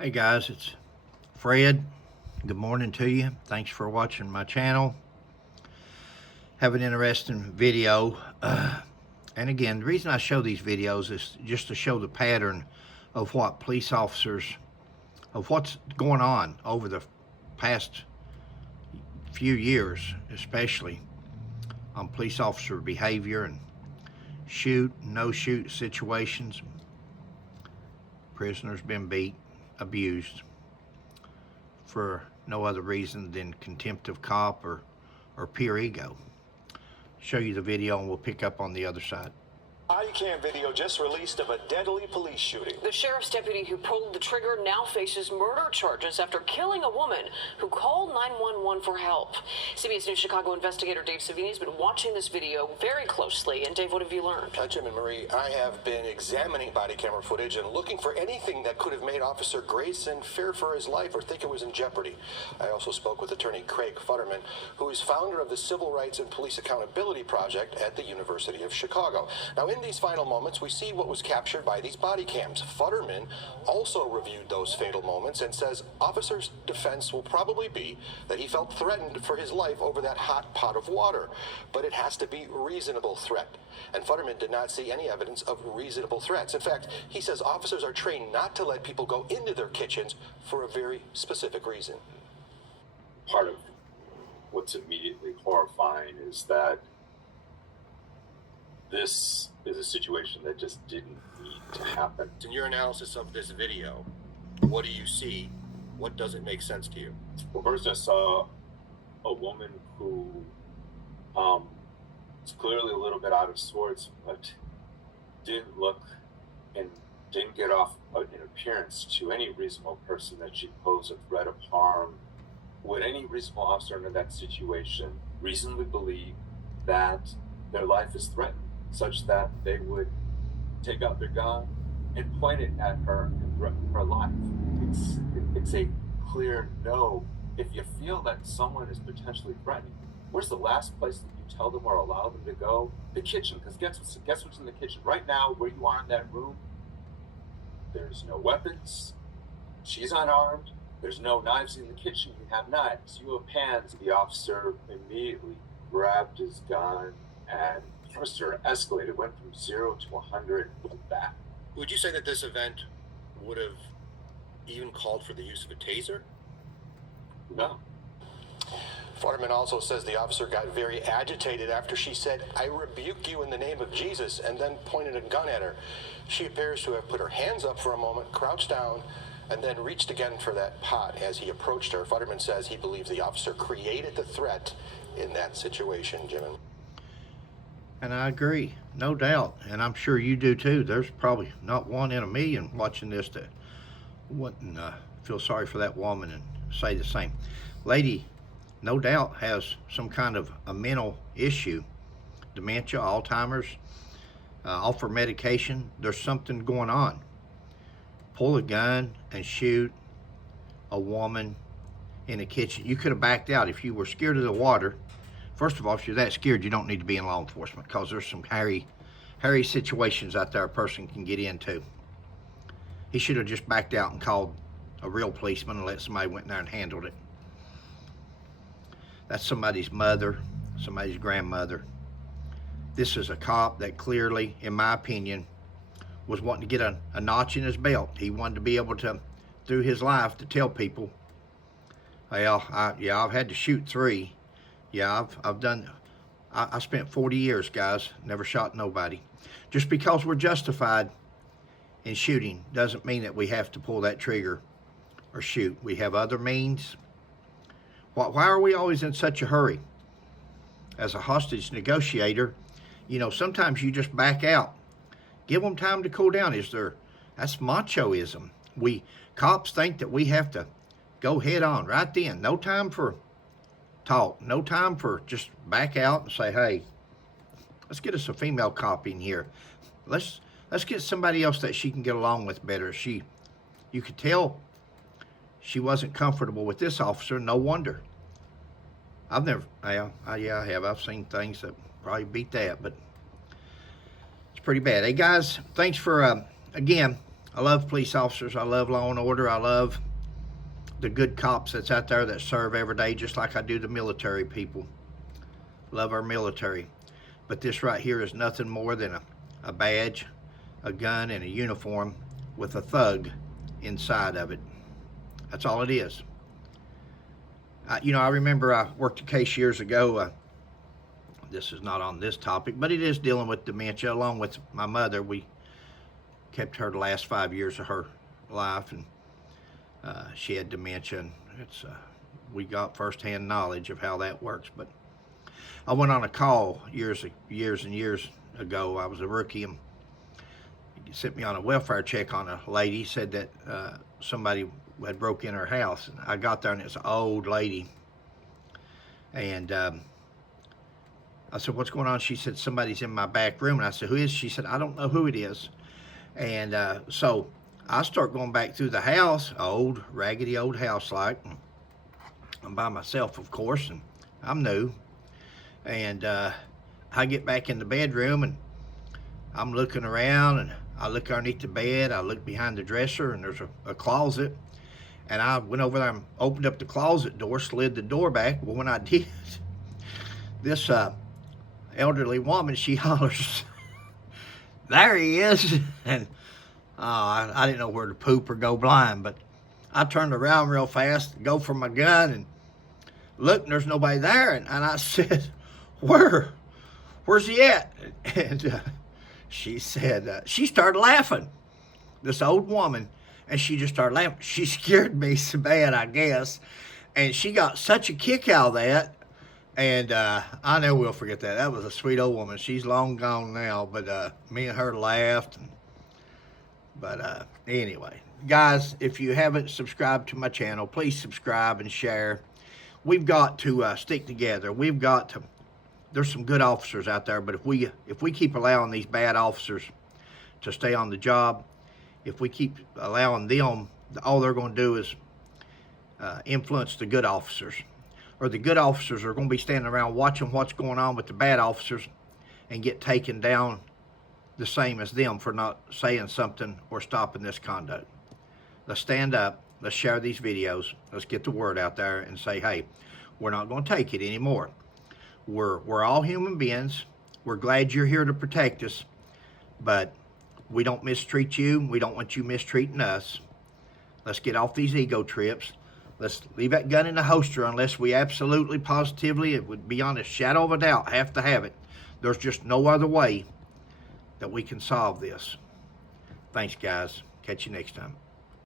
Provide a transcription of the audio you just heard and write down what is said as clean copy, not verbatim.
Hey guys, it's Fred. Good morning to you. Thanks for watching my channel. Have an interesting video. And again, the reason I show these videos is just to show the pattern of what police officers, of what's going on over the past few years, especially on police officer behavior and shoot, no shoot situations. Prisoners been beat, abused for no other reason than contempt of cop or pure ego. Show you the video and we'll pick up on the other side. Body cam video just released of a deadly police shooting. The sheriff's deputy who pulled the trigger now faces murder charges after killing a woman who called 911 for help. CBS News Chicago investigator Dave Savini has been watching this video very closely. And Dave, what have you learned? Jim and Marie, I have been examining body camera footage and looking for anything that could have made Officer Grayson fear for his life or think it was in jeopardy. I also spoke with attorney Craig Futterman, who is founder of the Civil Rights and Police Accountability Project at the University of Chicago. Now, in these final moments, we see what was captured by these body cams. Futterman also reviewed those fatal moments and says officer's defense will probably be that he felt threatened for his life over that hot pot of water. But it has to be reasonable threat. And Futterman did not see any evidence of reasonable threats. In fact, he says officers are trained not to let people go into their kitchens for a very specific reason. Part of what's immediately horrifying is that this is a situation that just didn't need to happen. In your analysis of this video, what do you see? What doesn't make sense to you? Well, first I saw a woman who was clearly a little bit out of sorts, but didn't look and didn't get off in appearance to any reasonable person that she posed a threat of harm. Would any reasonable officer under that situation reasonably believe that their life is threatened, such that they would take out their gun and point it at her and threaten her life? It's a clear no. If you feel that someone is potentially threatening, where's the last place that you tell them or allow them to go? The kitchen, because guess what's in the kitchen? Right now, where you are in that room, there's no weapons. She's unarmed. There's no knives in the kitchen. You have knives. You have pans. The officer immediately grabbed his gun and pressure escalated, went from 0 to 100 with that. Would you say that this event would have even called for the use of a taser? No. Futterman also says the officer got very agitated after she said, "I rebuke you in the name of Jesus," and then pointed a gun at her. She appears to have put her hands up for a moment, crouched down, and then reached again for that pot as he approached her. Futterman says he believes the officer created the threat in that situation, Jim. And I agree, no doubt, and I'm sure you do too. There's probably not one in a million watching this that wouldn't feel sorry for that woman and say the same. Lady, no doubt, has some kind of a mental issue, dementia, Alzheimer's, offer medication. There's something going on. Pull a gun and shoot a woman in a kitchen. You could have backed out if you were scared of the water. First of all, if you're that scared, you don't need to be in law enforcement, because there's some hairy situations out there a person can get into. He should have just backed out and called a real policeman and let somebody went in there and handled it. That's somebody's mother, somebody's grandmother. This is a cop that clearly, in my opinion, was wanting to get a notch in his belt. He wanted to be able to, through his life, to tell people, well, I've had to shoot 3. Yeah, I've done, I spent 40 years, guys, never shot nobody. Just because we're justified in shooting doesn't mean that we have to pull that trigger or shoot. We have other means. Why are we always in such a hurry? As a hostage negotiator, you know, sometimes you just back out. Give them time to cool down. That's machoism. Cops think that we have to go head on right then. No time for talk. No time for just back out and say, hey, let's get us a female cop in here. Let's get somebody else that she can get along with better. You could tell she wasn't comfortable with this officer. No wonder. I have. I've seen things that probably beat that, but it's pretty bad. Hey guys, thanks for again, I love police officers. I love law and order. I love the good cops that's out there that serve every day, just like I do the military people. Love our military. But this right here is nothing more than a badge, a gun, and a uniform with a thug inside of it. That's all it is. I remember I worked a case years ago. This is not on this topic, but it is dealing with dementia. Along with my mother, we kept her the last 5 years of her life, and she had dementia. And we got firsthand knowledge of how that works. But I went on a call years and years ago. I was a rookie, and he sent me on a welfare check on a lady. Said that somebody had broke in her house. And I got there, and it's an old lady. And I said, "What's going on?" She said, "Somebody's in my back room." And I said, "Who is?" She said, "I don't know who it is." And so I start going back through the house, old, raggedy old house like. I'm by myself, of course, and I'm new. And I get back in the bedroom, and I'm looking around, and I look underneath the bed, I look behind the dresser, and there's a closet. And I went over there and opened up the closet door, slid the door back. Well, when I did, this elderly woman, she hollers, "There he is." And I didn't know where to poop or go blind, but I turned around real fast, go for my gun, and look, and there's nobody there. And I said, where's he at? And she said, she started laughing, this old woman, and she just started laughing. She scared me so bad, I guess, and she got such a kick out of that. And I never will forget that. That was a sweet old woman. She's long gone now, but me and her laughed. But anyway, guys, if you haven't subscribed to my channel, please subscribe and share. We've got to stick together. We've got to. There's some good officers out there, but if we keep allowing these bad officers to stay on the job, if we keep allowing them, all they're going to do is influence the good officers. Or the good officers are going to be standing around watching what's going on with the bad officers and get taken down the same as them for not saying something or stopping this conduct. Let's stand up. Let's share these videos. Let's get the word out there and say, hey, we're not going to take it anymore. We're all human beings. We're glad you're here to protect us, but we don't mistreat you. We don't want you mistreating us. Let's get off these ego trips. Let's leave that gun in the holster unless we absolutely, positively, it would be on a shadow of a doubt, have to have it. There's just no other way that we can solve this. Thanks, guys. Catch you next time.